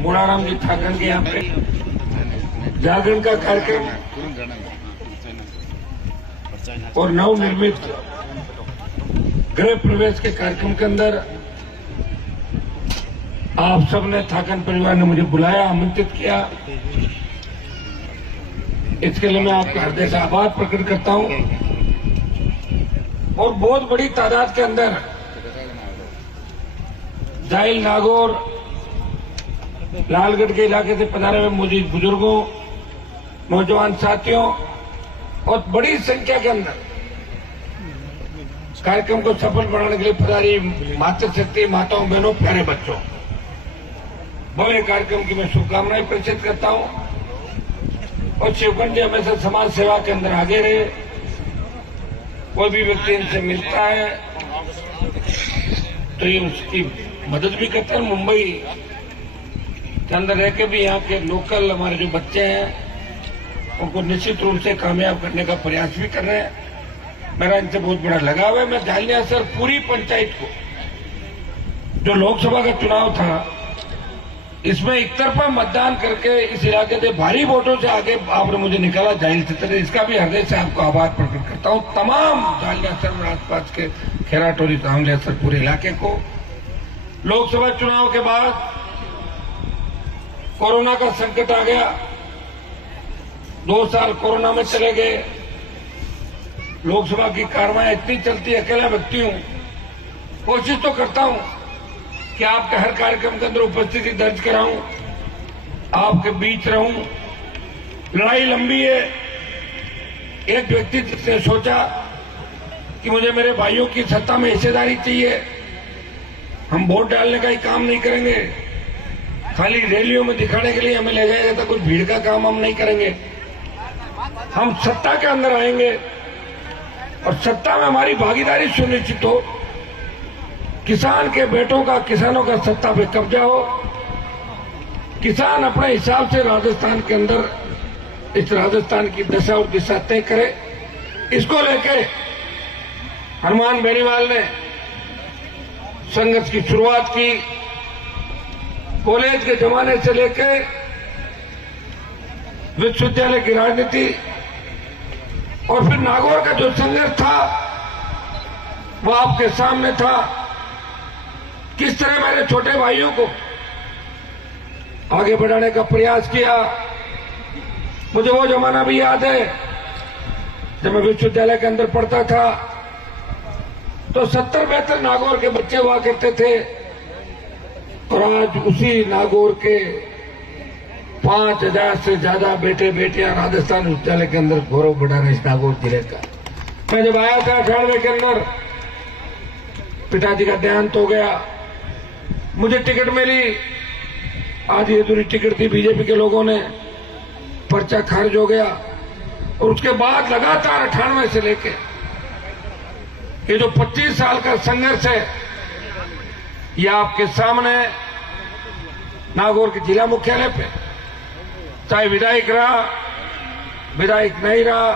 मुड़ाराम जी ठाकरे के यहाँ पे जागरण का कार्यक्रम और नवनिर्मित गृह प्रवेश के कार्यक्रम के अंदर आप सबने ठाकरे परिवार ने मुझे बुलाया, आमंत्रित किया। इसके लिए मैं आपका हृदय से आभार प्रकट करता हूं। और बहुत बड़ी तादाद के अंदर जाइल, नागौर, लालगढ़ के इलाके से पधारे हुए मौजूद बुजुर्गों, नौजवान साथियों और बड़ी संख्या के अंदर कार्यक्रम को सफल बनाने के लिए पधारी मातृशक्ति माताओं, बहनों, प्यारे बच्चों, भव्य कार्यक्रम की मैं शुभकामनाएं प्रेषित करता हूं। और शिवकुंड जी हमेशा समाज सेवा के अंदर आगे रहे। कोई भी व्यक्ति इनसे मिलता है तो ये उसकी मदद भी करते हैं। मुंबई के अंदर रह के भी यहाँ के लोकल हमारे जो बच्चे हैं उनको निश्चित रूप से कामयाब करने का प्रयास भी कर रहे हैं। मेरा इनसे बहुत बड़ा लगाव है। मैं जालिया सर पूरी पंचायत को, जो लोकसभा का चुनाव था, इसमें एक तरफा मतदान करके इस इलाके से भारी वोटों से आगे आपने मुझे निकाला जाहिल से, इसका भी हृदय से आपको आभार प्रकट करता हूं। तमाम जालिया सर और आसपास के खेराटोरी, जालिया सर पूरे इलाके को। लोकसभा चुनाव के बाद कोरोना का संकट आ गया। 2 साल कोरोना में चले गए। लोकसभा की कार्रवाई इतनी चलती, अकेला व्यक्ति हूं, कोशिश तो करता हूं कि आपके हर कार्यक्रम के अंदर उपस्थिति दर्ज कराऊं, आपके बीच रहूं। लड़ाई लंबी है। एक व्यक्ति ने सोचा कि मुझे मेरे भाइयों की सत्ता में हिस्सेदारी चाहिए। हम वोट डालने का ही काम नहीं करेंगे, खाली रैलियों में दिखाने के लिए हमें ले जाएगा तो कुछ भीड़ का काम हम नहीं करेंगे। हम सत्ता के अंदर आएंगे और सत्ता में हमारी भागीदारी सुनिश्चित हो, किसान के बेटों का, किसानों का सत्ता पे कब्जा हो, किसान अपने हिसाब से राजस्थान के अंदर इस राजस्थान की दशा और दिशा तय करे। इसको लेके हनुमान बेनीवाल ने संघर्ष की शुरुआत की। कॉलेज के जमाने से लेके विश्वविद्यालय की राजनीति और फिर नागौर का जो संघर्ष था वो आपके सामने था। किस तरह मैंने छोटे भाइयों को आगे बढ़ाने का प्रयास किया। मुझे वो जमाना भी याद है जब मैं विश्वविद्यालय के अंदर पढ़ता था तो 70-72 नागौर के बच्चे हुआ करते थे और आज उसी नागौर के 5000 से ज्यादा बेटे बेटियां राजस्थान विश्वविद्यालय के अंदर गौरव बढ़ा रहे इस नागौर जिले का। मैं जब आया था 98 के अंदर, पिताजी का देहांत हो गया, मुझे टिकट मिली, आधी अधूरी टिकट थी, बीजेपी के लोगों ने, पर्चा खारिज हो गया। और उसके बाद लगातार 98 से लेके ये जो 25 साल का संघर्ष है, ये आपके सामने नागौर के जिला मुख्यालय पे, चाहे विधायक रहा, विधायक नहीं रहा,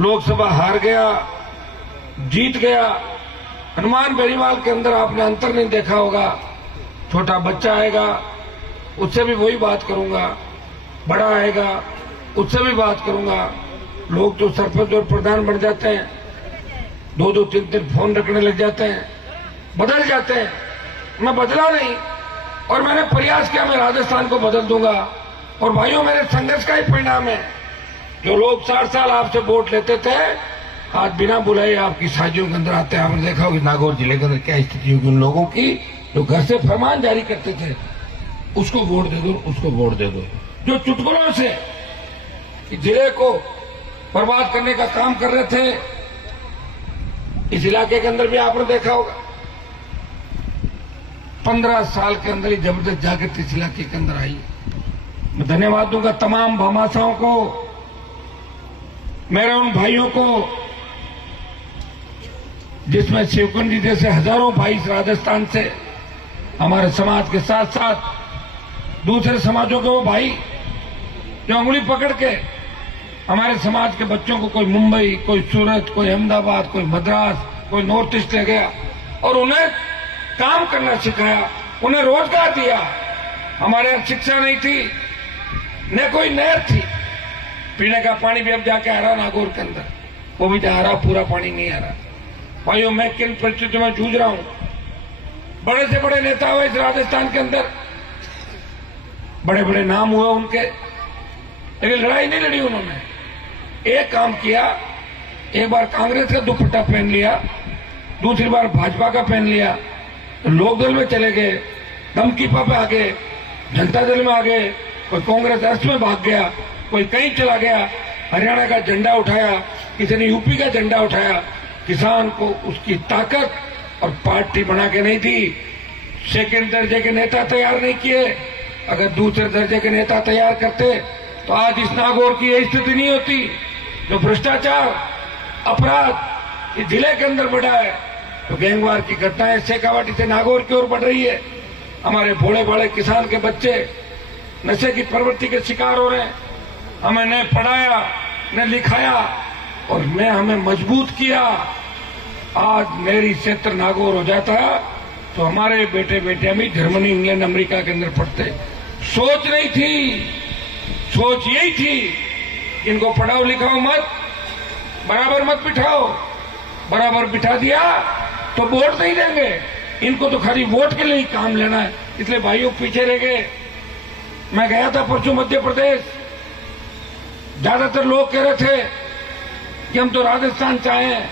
लोकसभा हार गया, जीत गया, हनुमान बेनीवाल के अंदर आपने अंतर नहीं देखा होगा। छोटा बच्चा आएगा उससे भी वही बात करूंगा, बड़ा आएगा उससे भी बात करूंगा। लोग तो सरपंच और प्रधान बन जाते हैं, 2-2, 3-3 फोन रखने लग जाते हैं, बदल जाते हैं। मैं बदला नहीं और मैंने प्रयास किया मैं राजस्थान को बदल दूंगा। और भाइयों, मेरे संघर्ष का ही परिणाम है। जो लोग 60 साल आपसे वोट लेते थे, आज बिना बुलाए आपकी साजियों के अंदर आते हैं। आपने देखा होगी नागौर जिले के अंदर क्या स्थिति होगी उन लोगों की जो घर से फरमान जारी करते थे, उसको वोट दे दो, उसको वोट दे दो। जो चुटकुलों से जिले को बर्बाद करने का काम कर रहे थे, इस इलाके के अंदर भी आपने देखा होगा 15 साल के अंदर ही जबरदस्त जागृति इस इलाके के अंदर आई। मैं धन्यवाद दूंगा तमाम भामाशाहों को, मेरे उन भाइयों को जिसमें शिवकुंड जी जैसे हजारों भाई इस राजस्थान से हमारे समाज के साथ साथ दूसरे समाजों के वो भाई जो उंगली पकड़ के हमारे समाज के बच्चों को, कोई मुंबई, कोई सूरत, कोई अहमदाबाद, कोई मद्रास, कोई नॉर्थ ईस्ट ले गया और उन्हें काम करना सिखाया, उन्हें रोजगार दिया। हमारे यहाँ शिक्षा नहीं थी, न कोई नहर थी। पीने का पानी भी अब जाके आ रहा नागौर के अंदर, वो भी आ रहा, पूरा पानी नहीं आ रहा। भाइयों, मैं किन परिस्थितियों में जूझ रहा हूं। बड़े से बड़े नेता हुए इस राजस्थान के अंदर, बड़े बड़े नाम हुए उनके, लेकिन लड़ाई नहीं लड़ी उन्होंने। एक काम किया, एक बार कांग्रेस का दुपट्टा पहन लिया, दूसरी बार भाजपा का पहन लिया, तो लोकदल में चले गए, दमकीपा पे आ गए, जनता दल में आ गए, कोई कांग्रेस अर्थ में भाग गया, कोई कहीं चला गया, हरियाणा का झंडा उठाया, किसी ने यूपी का झंडा उठाया। किसान को उसकी ताकत और पार्टी बना के नहीं थी। सेकंड दर्जे के नेता तैयार नहीं किए। अगर दूसरे दर्जे के नेता तैयार करते तो आज इस नागौर की यही स्थिति नहीं होती। जो भ्रष्टाचार, अपराध इस जिले के अंदर बढ़ा है, तो गैंगवार की घटनाएं शेखावाटी से नागौर की ओर बढ़ रही है। हमारे भोले भाले किसान के बच्चे नशे की प्रवृत्ति के शिकार हो रहे हैं। हमें न पढ़ाया न लिखाया और न हमें मजबूत किया। आज मेरी क्षेत्र नागौर हो जाता तो हमारे बेटे बेटियां भी जर्मनी, इंग्लैंड, अमेरिका के अंदर पढ़ते। सोच नहीं थी, सोच यही थी इनको पढ़ाओ लिखाओ मत, बराबर मत बिठाओ। बराबर बिठा दिया तो वोट नहीं देंगे, इनको तो खाली वोट के लिए ही काम लेना है। इसलिए भाइयों पीछे रह गए। मैं गया था परसों मध्य प्रदेश, ज्यादातर लोग कह रहे थे कि हम तो राजस्थान चाहें।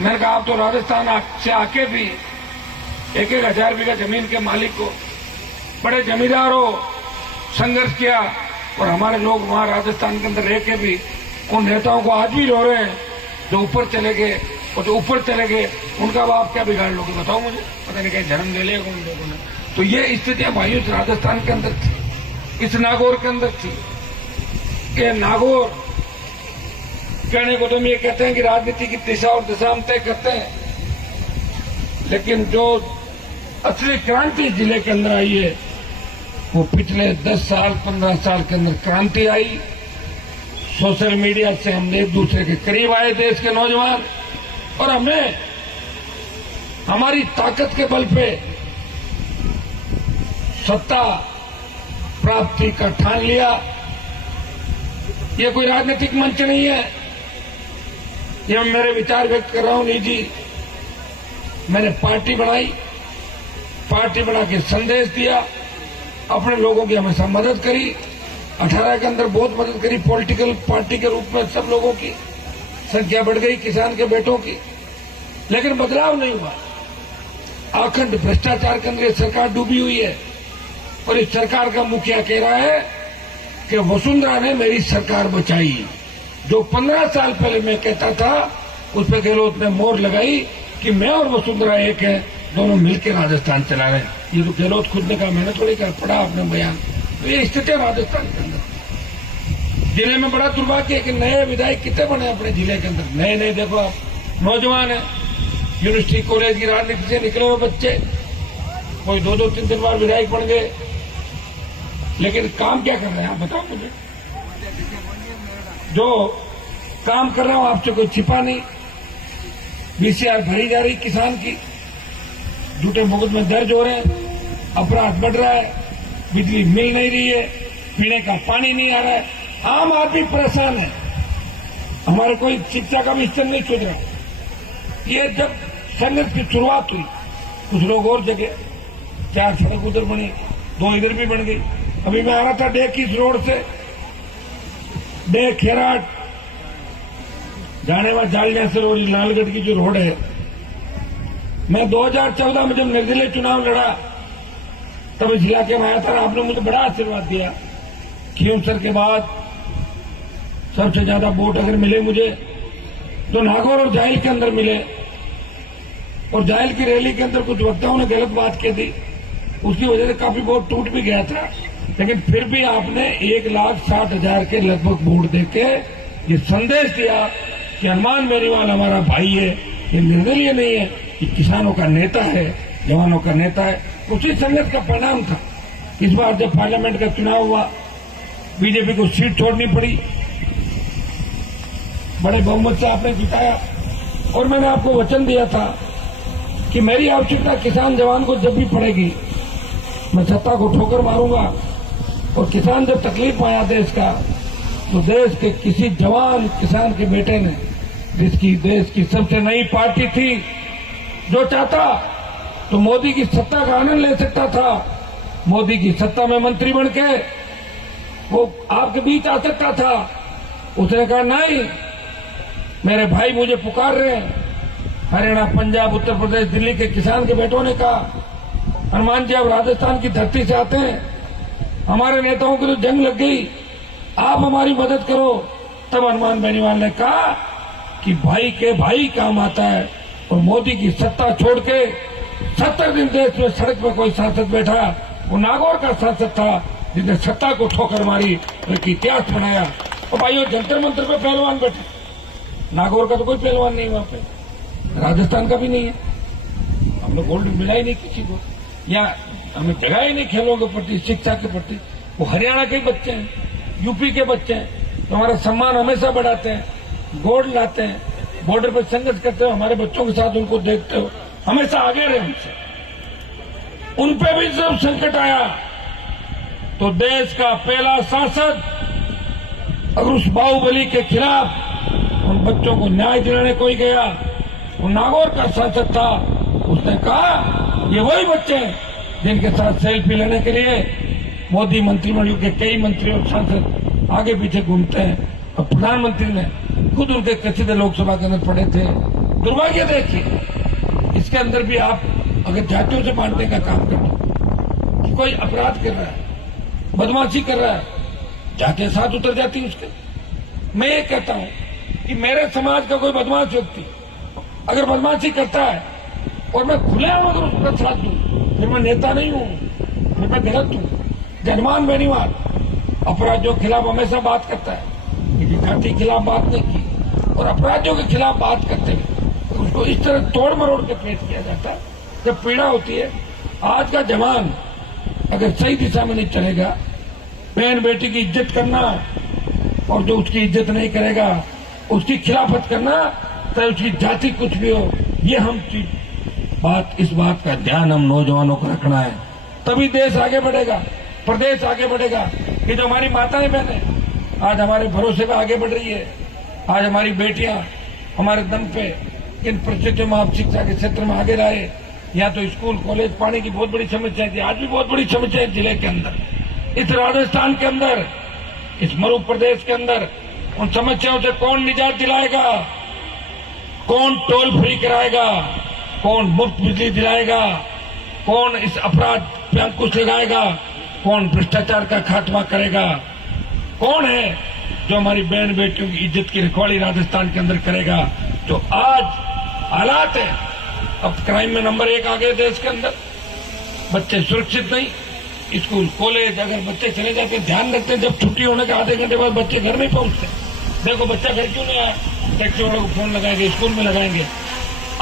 मैंने कहा आप तो राजस्थान से आके भी 1,000 बीघा जमीन के मालिक को, बड़े जमींदारों संघर्ष किया, और हमारे लोग वहां राजस्थान के अंदर रह के भी उन नेताओं को आज भी रो रहे हैं जो ऊपर चले गए। और जो ऊपर चले गए उनका बाप क्या बिगाड़ लोगे बताओ मुझे? पता नहीं कहीं जन्म ले लिया उन लोगों ने। तो ये स्थितियां भाइयों इस राजस्थान के अंदर थी, इस नागौर के अंदर थी। ये नागौर कहने को तो हम ये कहते हैं कि राजनीति की दिशा और दिशा हम तय करते हैं, लेकिन जो असली क्रांति जिले के अंदर आई है वो पिछले 10 साल 15 साल के अंदर क्रांति आई। सोशल मीडिया से हमने एक दूसरे के करीब आए देश के नौजवान, और हमने हमारी ताकत के बल पे सत्ता प्राप्ति का ठान लिया। ये कोई राजनीतिक मंच नहीं है, ये मैं मेरे विचार व्यक्त कर रहा हूं निजी। मैंने पार्टी बनाई, पार्टी बना के संदेश दिया, अपने लोगों की हमेशा मदद करी। 18 के अंदर बहुत मदद करी, पॉलिटिकल पार्टी के रूप में सब लोगों की संख्या बढ़ गई, किसान के बेटों की, लेकिन बदलाव नहीं हुआ। अखंड भ्रष्टाचार के अंदर सरकार डूबी हुई है, और इस सरकार का मुखिया कह रहा है कि वसुंधरा ने मेरी सरकार बचाई। जो 15 साल पहले मैं कहता था, उस पर गहलोत ने मोहर लगाई कि मैं और वसुंधरा एक है, दोनों मिलकर राजस्थान चला रहे हैं। ये तो गहलोत खुद ने कहा, मैंने थोड़ी कहा, पढ़ा आपने बयान। तो ये स्थिति है राजस्थान के अंदर। जिले में बड़ा दुर्भाग्य है कि नए विधायक कितने बने अपने जिले के अंदर, नए नए देखो आप, नौजवान है, यूनिवर्सिटी कॉलेज की राजनीति से निकले हुए बच्चे, कोई 2-2, 3-3 बार विधायक बन गए, लेकिन काम क्या कर रहे हैं आप बताओ मुझे? जो काम कर रहा हूं आपसे कोई छिपा नहीं। बीसीआर भरी जा रही किसान की, झूठे मुकदमे दर्ज हो रहे हैं, अपराध बढ़ रहा है, बिजली मिल नहीं रही है, पीने का पानी नहीं आ रहा है, आम आदमी परेशान है। हमारे कोई शिक्षा का भी स्तर नहीं सोच रहा। ये जब संघर्ष की शुरुआत हुई, कुछ लोग और जगह 4 सड़क उधर बनी, 2 इधर भी बन गई। अभी मैं आ रहा था डेकिस रोड से, डे खेराट जाने वाला जालिया से और लालगढ़ की जो रोड है, मैं 2014 में जब निर्दलीय चुनाव लड़ा तब इस इलाके में आया था। आपने मुझे बड़ा आशीर्वाद दिया। खींवसर के बाद सबसे ज्यादा वोट अगर मिले मुझे तो नागौर और जायल के अंदर मिले, और जायल की रैली के अंदर कुछ वक्ताओं ने गलत बात कही थी, उसकी वजह से काफी वोट टूट भी गया था। लेकिन फिर भी आपने 1,60,000 के लगभग वोट देके ये संदेश दिया कि हनुमान बेनीवाल हमारा भाई है, ये निर्दलीय नहीं है, ये किसानों का नेता है, जवानों का नेता है। उसी संघर्ष का परिणाम था। इस बार जब पार्लियामेंट का चुनाव हुआ, बीजेपी को सीट छोड़नी पड़ी, बड़े बहुमत से आपने जिताया, और मैंने आपको वचन दिया था कि मेरी आवश्यकता किसान जवान को जब भी पड़ेगी मैं सत्ता को ठोकर मारूंगा। और किसान जब तकलीफ में आया देश का, तो देश के किसी जवान किसान के बेटे ने, जिसकी देश की सबसे नई पार्टी थी, जो चाहता तो मोदी की सत्ता का आनंद ले सकता था, मोदी की सत्ता में मंत्री बन के वो आपके बीच आ सकता था। उसने कहा नहीं, मेरे भाई मुझे पुकार रहे हैं। हरियाणा, पंजाब, उत्तर प्रदेश, दिल्ली के किसान के बेटों ने कहा, हनुमान जी आप राजस्थान की धरती से आते हैं, हमारे नेताओं की तो जंग लग गई, आप हमारी मदद करो। तब हनुमान बेनीवाल ने कहा कि भाई के भाई काम आता है। और मोदी की सत्ता छोड़ के 70 दिन देश में सड़क पर कोई सांसद बैठा, वो नागौर का सांसद था, जिसने सत्ता को ठोकर मारी, एक इतिहास बनाया। और भाइयों, जंतर मंतर पे पहलवान बैठे, नागौर का तो कोई पहलवान नहीं वहां पे, राजस्थान का भी नहीं है। हमने गोल्ड मिला ही नहीं किसी को, या हमें जगह ही नहीं खेलों के प्रति, शिक्षा के प्रति। वो हरियाणा के बच्चे हैं, यूपी के बच्चे हैं, तो हमारा सम्मान हमेशा बढ़ाते हैं, गोल्ड लाते हैं, बॉर्डर पर संघर्ष करते हो, हमारे बच्चों के साथ उनको देखते हो, हमेशा आगे रहे हमसे। उन पे भी जब संकट आया तो देश का पहला सांसद अगर उस बाहुबली के खिलाफ उन बच्चों को न्याय दिलाने कोई गया, वो नागौर का सांसद था, उसने कहा ये वही बच्चे हैं जिनके साथ सेल्फी लेने के लिए मोदी मंत्रिमंडल के कई मंत्री और सांसद आगे पीछे घूमते हैं। और प्रधानमंत्री ने खुद उनके कसीदे लोकसभा के अंदर पढ़े थे। दुर्भाग्य देखिए, इसके अंदर भी आप अगर जातियों से बांटने का काम करते कि कोई अपराध कर रहा है, बदमाशी कर रहा है, जातियां साथ उतर जाती उसके। मैं ये कहता हूं कि मेरे समाज का कोई बदमाश व्यक्ति अगर बदमाशी करता है और मैं खुलेआम अगर उसका साथ दूं, फिर मैं नेता नहीं हूं, फिर मैं गलत हूं। हनुमान बेनीवाल अपराधियों के खिलाफ हमेशा बात करता है, लेकिन जाति के खिलाफ बात नहीं की। और अपराधियों के खिलाफ बात करते हुए उसको इस तरह तोड़ मरोड़ के पेश किया जाता है जब पीड़ा होती है। आज का जवान अगर सही दिशा में नहीं चलेगा, बहन बेटी की इज्जत करना और जो उसकी इज्जत नहीं करेगा उसकी खिलाफत करना, चाहे उसकी जाति कुछ भी हो, ये हम इस बात का ध्यान हम नौजवानों को रखना है, तभी देश आगे बढ़ेगा, प्रदेश आगे बढ़ेगा। ये जो हमारी माताएं बहनें आज हमारे भरोसे पे आगे बढ़ रही है, आज हमारी बेटियां हमारे दम पे इन परिस्थितियों में आप शिक्षा के क्षेत्र में आगे लाए। या तो स्कूल कॉलेज पानी की बहुत बड़ी समस्या थी, आज भी बहुत बड़ी समस्या है जिले के अंदर, इस राजस्थान के अंदर, इस मरु प्रदेश के अंदर। उन समस्याओं से कौन निजात दिलाएगा, कौन टोल फ्री कराएगा, कौन मुफ्त बिजली दिलाएगा, कौन इस अपराध पे अंकुश लगाएगा, कौन भ्रष्टाचार का खात्मा करेगा, कौन है जो हमारी बहन बेटियों की इज्जत की रखवाली राजस्थान के अंदर करेगा। जो आज हालात है, अब क्राइम में नंबर 1 आ गए देश के अंदर, बच्चे सुरक्षित नहीं, स्कूल कॉलेज अगर बच्चे चले जाते ध्यान रखते हैं, जब छुट्टी होने के आधे घंटे बाद बच्चे घर नहीं पहुंचते, देखो बच्चा घर क्यों नहीं आया, टैक्सी वालों को फोन लगाएंगे, स्कूल में लगाएंगे,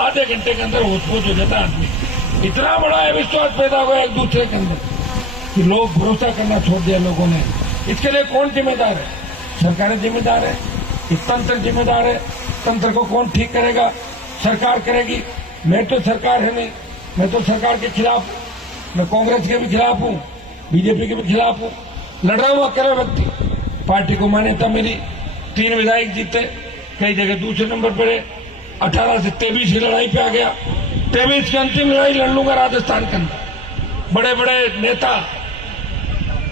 आधे घंटे के अंदर होश हो जाता है आदमी। इतना बड़ा अविश्वास पैदा हुआ एक दूसरे के अंदर कि लोग भरोसा करना छोड़ दिया लोगों ने। इसके लिए कौन जिम्मेदार है? सरकारें जिम्मेदार है, तंत्र जिम्मेदार है। तंत्र को कौन ठीक करेगा? सरकार करेगी। मैं तो सरकार है नहीं, मैं तो सरकार के खिलाफ हूं, मैं कांग्रेस के भी खिलाफ हूं, बीजेपी के भी खिलाफ हूं। लड़ रहा हूं अकेला व्यक्ति, पार्टी को मान्यता मिली, 3 विधायक जीते, कई जगह दूसरे नंबर पर 18 से 23 की लड़ाई पे आ गया। 23 की अंतिम लड़ाई लड़ लूंगा राजस्थान के अंदर। बड़े बड़े नेता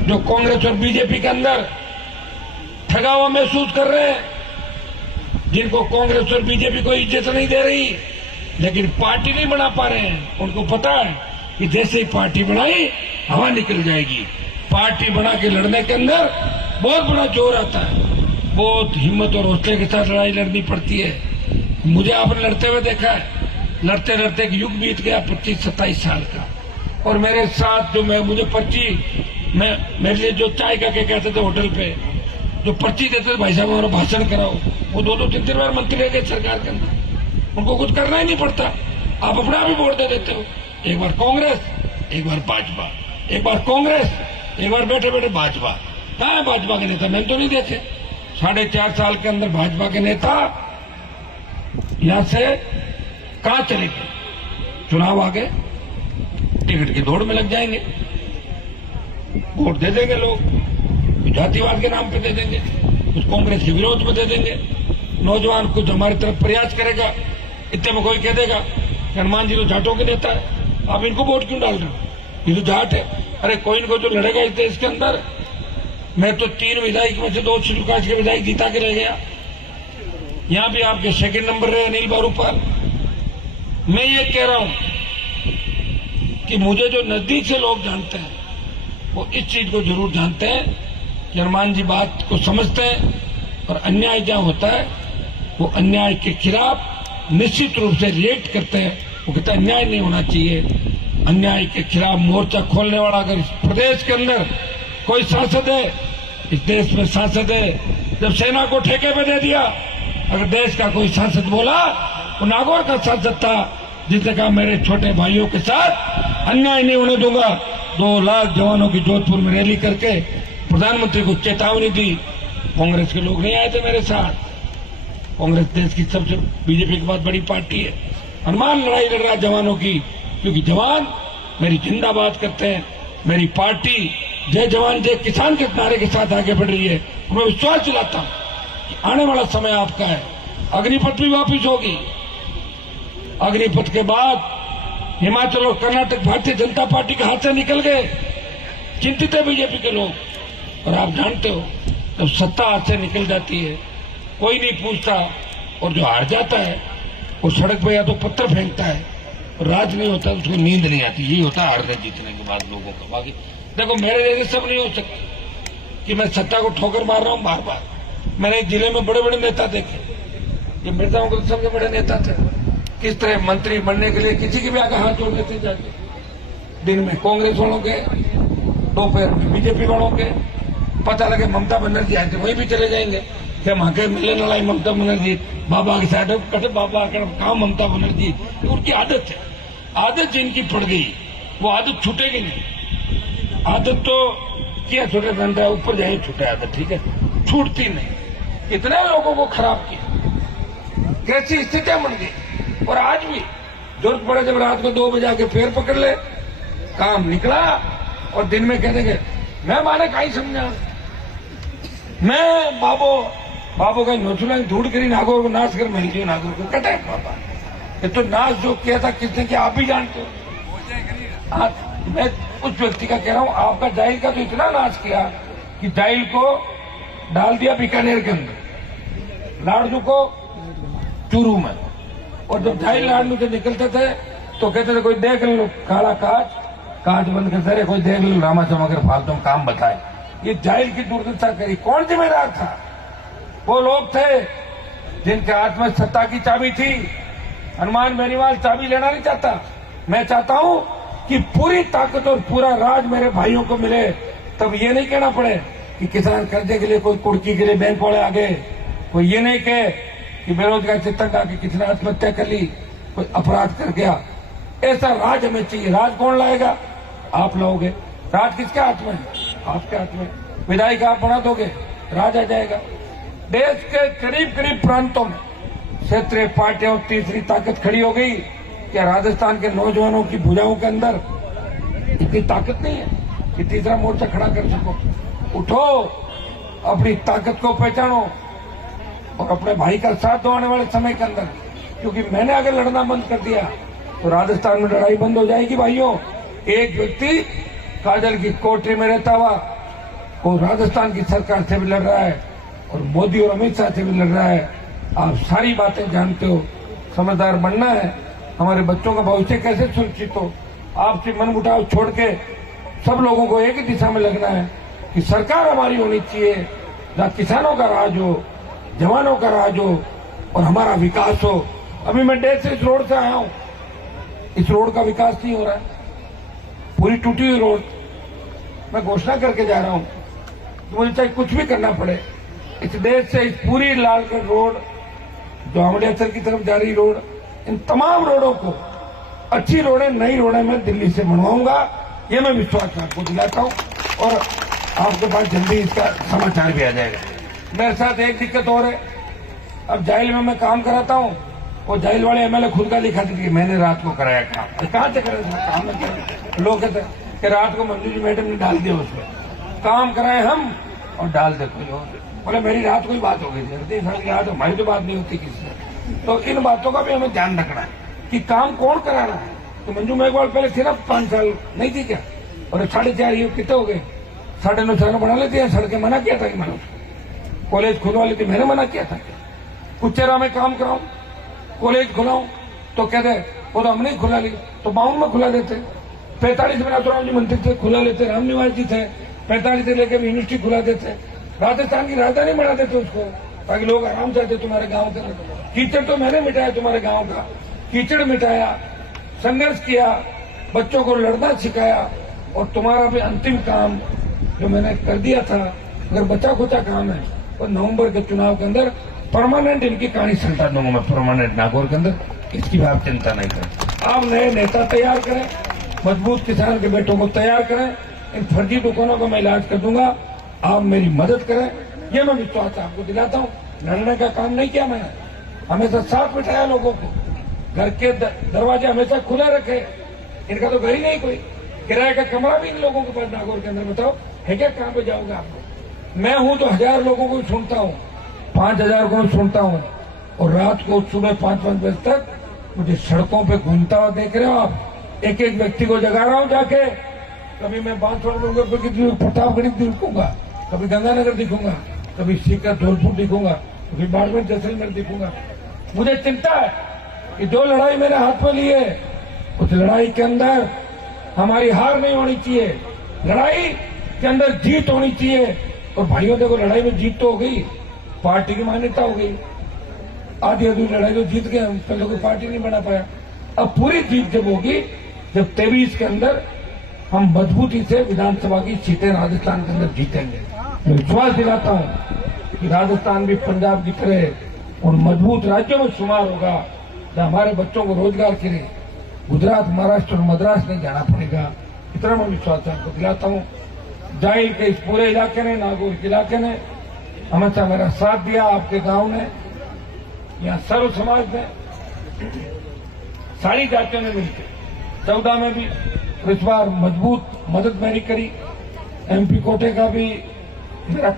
जो कांग्रेस और बीजेपी के अंदर ठगा हुआ महसूस कर रहे हैं, जिनको कांग्रेस और बीजेपी को इज्जत नहीं दे रही, लेकिन पार्टी नहीं बना पा रहे हैं। उनको पता है कि जैसे ही पार्टी बनाई हवा निकल जाएगी। पार्टी बना के लड़ने के अंदर बहुत बड़ा जोर आता है, बहुत हिम्मत और हौसले के साथ लड़ाई लड़नी पड़ती है। मुझे आपने लड़ते हुए देखा है, लड़ते लड़ते एक युग बीत गया 25-27 साल का। और मेरे साथ जो मुझे पर्ची मेरे लिए जो चाय का के कहते थे होटल पे, जो पर्ची देते थे, भाई साहब हमारा भाषण कराओ, वो 2-3 बार मंत्री रह गए सरकार के अंदर। उनको कुछ करना ही नहीं पड़ता, आप अपना भी वोट दे देते हो। एक बार कांग्रेस, एक बार भाजपा, एक बार कांग्रेस, एक बार बैठे बैठे भाजपा। कहाँ है भाजपा के नेता? मैंने तो नहीं देखे। 4.5 साल के अंदर भाजपा के नेता यहां से कहां चले गए? चुनाव आ गए, टिकट की दौड़ में लग जाएंगे। वोट दे देंगे लोग, कुछ जातिवाद के नाम पे दे देंगे, कुछ कांग्रेस के विरोध में दे देंगे, नौजवान कुछ हमारी तरफ प्रयास करेगा, इतने में कोई कह देगा कि हनुमान जी तो जाटों के नेता है, आप इनको वोट क्यों डाल रहे हो, ये तो जाट है। अरे कोई न कोई तो लड़ेगा इस देश के अंदर। मैं तो 3 विधायक में से 2 शेड्यूल कास्ट के विधायक जीता के रह गया, यहां भी आपके सेकंड नंबर रहे अनिल बारूपाल। मैं ये कह रहा हूं कि मुझे जो नजदीक से लोग जानते हैं वो इस चीज को जरूर जानते हैं कि हनुमान जी बात को समझते हैं, और अन्याय जहां होता है वो अन्याय के खिलाफ निश्चित रूप से रिएक्ट करते हैं। वो कहते हैं अन्याय नहीं होना चाहिए, अन्याय के खिलाफ मोर्चा खोलने वाला अगर इस प्रदेश के अंदर कोई सांसद है, इस देश में सांसद है, जब सेना को ठेके पे दे दिया, अगर देश का कोई सांसद बोला, वो नागौर का सांसद था जिसने कहा मेरे छोटे भाइयों के साथ अन्याय नहीं होने दूंगा। 2 लाख जवानों की जोधपुर में रैली करके प्रधानमंत्री को चेतावनी दी। कांग्रेस के लोग नहीं आए थे मेरे साथ। कांग्रेस देश की सबसे बीजेपी के बाद बड़ी पार्टी है। हनुमान लड़ाई लड़ रहा जवानों की, क्योंकि जवान मेरी जिंदाबाद करते हैं। मेरी पार्टी जय जवान जय किसान के नारे के साथ आगे बढ़ रही है। मैं विश्वास दिलाता हूं कि आने वाला समय आपका है। अग्निपथ भी वापिस होगी। अग्निपथ के बाद हिमाचल और कर्नाटक भारतीय जनता पार्टी के हाथ से निकल गए। चिंतित है बीजेपी के लोग, और आप जानते हो जब सत्ता हाथ से निकल जाती है कोई नहीं पूछता, और जो हार जाता है वो सड़क पे या तो पत्थर फेंकता है, और राज नहीं होता उसको नींद नहीं आती। यही होता है हारने जीतने के बाद लोगों का। बाकी देखो मेरे जैसे सब नहीं हो सकते कि मैं सत्ता को ठोकर मार रहा हूं बार बार। मैंने जिले में बड़े बड़े नेता देखे, ये मिर्जाओं के सबसे बड़े नेता थे, किस तरह मंत्री बनने के लिए किसी के भी आगे हाथ जोड़ लेते जाके। दिन में कांग्रेस वालों के, दोपहर में बीजेपी वालों के, पता लगे ममता बनर्जी आए थे वहीं भी चले जाएंगे कि हम आगे मिलने वाला ममता बनर्जी बाबा की साइड कटे बाबा कहा ममता बनर्जी। उनकी आदत है, आदत जिनकी पड़ गई वो आदत छूटेगी नहीं। आदत तो क्या छूटे बनता है, ऊपर जाए छूटे आदत, ठीक है, छूटती नहीं। इतने लोगों को खराब किया, कैसी स्थितियां बन गई। और आज भी जरूरत पड़े जब रात को 2 बजे आके फिर पकड़ ले, काम निकला, और दिन में कह देंगे मैं माने कहीं समझा, मैं बाबो का नोचुला धूड़ करी नागौर को नाश कर मिल गई, नागौर को कटे बाबा। ये तो नाश जो किया था किसने किया आप भी जानते हो। मैं उस व्यक्ति का कह रहा हूं, आपका जाहिल का तो इतना नाश किया कि जाहिल को डाल दिया बीकानेर के अंदर, लाड़जू को चूरू में। और जब जाहिल लाड़जू से निकलते थे तो कहते थे कोई देख लो काला कांच बंद करते रहे, कोई देख लो रामा चमकर फालतू काम बताए। ये जाहिल की दुर्दशा करी। कौन जिम्मेदार था? वो लोग थे जिनके हाथ में सत्ता की चाबी थी। हनुमान बेनीवाल चाबी लेना नहीं चाहता। मैं चाहता हूं कि पूरी ताकत और पूरा राज मेरे भाइयों को मिले, तब ये नहीं कहना पड़े कि किसान कर्जे के लिए कोई कुर्की के लिए बैंक वाले आ गए, कोई ये नहीं कहे कि बेरोजगार चित्तक आके किसी ने आत्महत्या कर ली, कोई अपराध कर गया। ऐसा राज हमें चाहिए। राज कौन लाएगा? आप लाओगे। राज किसके हाथ में? आपके हाथ में। विधायक आप बना दोगे, राज आ जाएगा। देश के करीब करीब प्रांतों में क्षेत्रीय पार्टियों तीसरी ताकत खड़ी हो गई। क्या राजस्थान के नौजवानों की भुजाओं के अंदर इतनी ताकत नहीं है कि तीसरा मोर्चा खड़ा कर सको? उठो, अपनी ताकत को पहचानो और अपने भाई का साथ दो आने वाले समय के अंदर। क्योंकि मैंने अगर लड़ना बंद कर दिया तो राजस्थान में लड़ाई बंद हो जाएगी। भाइयों, एक व्यक्ति काजल की कोठरी में रहता हुआ वो राजस्थान की सरकार से भी लड़ रहा है और मोदी और अमित शाह से भी लड़ रहा है। आप सारी बातें जानते हो। समझदार बनना है। हमारे बच्चों का भविष्य कैसे सुरक्षित हो, आपसे मन मुटाव छोड़ के सब लोगों को एक ही दिशा में लगना है कि सरकार हमारी होनी चाहिए जहाँ किसानों का राज हो, जवानों का राज हो और हमारा विकास हो। अभी मैं डेढ़ से इस रोड से आया हूँ, इस रोड का विकास नहीं हो रहा है, पूरी टूटी हुई रोड। मैं घोषणा करके जा रहा हूँ, मुझे चाहे कुछ भी करना पड़े, इस देश से इस पूरी लालगढ़ रोड, जो अमृतसर की तरफ जा रही रोड, इन तमाम रोडों को अच्छी रोडें, नई रोडें मैं दिल्ली से बनवाऊंगा। ये मैं विश्वास आपको दिलाता हूँ और आपके पास जल्दी इसका समाचार भी आ जाएगा। मेरे साथ एक दिक्कत और है, अब जाइल में मैं काम कराता हूँ, वो जाइल वाले एमएलए खुद का लिखा दी मैंने रात को कराया काम। कहाँ से कराया काम? लोग कहते कि रात को मंजू जी मैडम ने डाल दिया उसमें, काम कराए हम और डाल दे कोई और। बोले मेरी रात को ही बात हो गई थी, याद हमारी तो बात नहीं होती किसी से। तो इन बातों का भी हमें ध्यान रखना है कि काम कौन करा रहा है। तो मंजू मेघवाल पहले थी ना 5 साल नहीं थी क्या, और 4.5 ये कितने हो गए, 9.5 साल बना लेते हैं। सड़कें मना किया था कि मैंने उसको, कॉलेज खुलवा लेते मैंने मना किया था। कुचेरा में काम कराऊं, कॉलेज खुलाऊं, तो कहते वो तो हमने ही खुला ली, तो बाउन में खुला देते। 45 में नाथुराम जी मंत्री थे, खुला लेते। रामनिवास जी थे, 45 से लेकर यूनिवर्सिटी खुला देते। राजस्थान की राजधानी बना देते उसको, ताकि लोग आराम से आते तुम्हारे गांव के। कीचड़ तो मैंने मिटाया, तुम्हारे गांव का कीचड़ मिटाया, संघर्ष किया, बच्चों को लड़ना सिखाया। और तुम्हारा भी अंतिम काम जो मैंने कर दिया था, अगर बचा खुचा काम है, तो नवंबर के चुनाव के अंदर परमानेंट इनकी कहानी सल्टा दूंगा मैं, परमानेंट नागौर के अंदर। इसकी भी आप चिंता नहीं करें। आप नए नेता तैयार करें, मजबूत किसान के बेटों को तैयार करें, इन फर्जी दुकानों का मैं इलाज कर दूंगा। आप मेरी मदद करें, ये मैं विश्वास आपको दिलाता हूँ। लड़ने का काम नहीं किया मैंने, हमेशा साथ बिठाया लोगों को, घर के दरवाजे हमेशा खुले रखे। इनका तो घर ही नहीं कोई, किराए का कमरा भी इन लोगों के पास नागौर के अंदर। बताओ है क्या, कहां पे जाओगे आपको? मैं हूं तो 1000 लोगों को सुनता हूं, 5000 को सुनता हूं, और रात को सुबह 5-5 बजे तक मुझे सड़कों पे घूमता हुआ देख रहे हो आप। एक एक व्यक्ति को जगा रहा हूं जाके। कभी मैं बांसवाड़ा की प्रतापगढ़ दिखूंगा, कभी गंगानगर दिखूंगा, कभी सीकर धौलपुर दिखूंगा, कभी बाड़मेर जैसलमेर दिखूंगा। मुझे चिंता है कि जो लड़ाई मैंने हाथ में ली है, उस लड़ाई के अंदर हमारी हार नहीं होनी चाहिए, लड़ाई के अंदर जीत होनी चाहिए। और भाइयों देखो, लड़ाई में जीत तो हो गई, पार्टी की मान्यता हो गई। आधी अधूरी लड़ाई तो जीत गए, पहले कोई पार्टी नहीं बना पाया। अब पूरी जीत जब होगी, जब 23 के अंदर हम मजबूती से विधानसभा की सीटें राजस्थान के अंदर जीतेंगे। मैं विश्वास दिलाता हूं कि राजस्थान भी पंजाब की तरह उन मजबूत राज्यों में शुमार होगा, जहां हमारे बच्चों को रोजगार के लिए गुजरात, महाराष्ट्र और मद्रास नहीं जाना पड़ेगा। इतना मैं विश्वास आपको दिलाता हूं। जाहिल के इस पूरे इलाके ने, नागौर के इलाके ने हमेशा मेरा साथ दिया। आपके गांव ने, यहाँ सर्व समाज ने, सारी जातियों ने मिलकर 14 में भी इस बार मजबूत मदद मेरी करी। MP कोटे का भी मेरा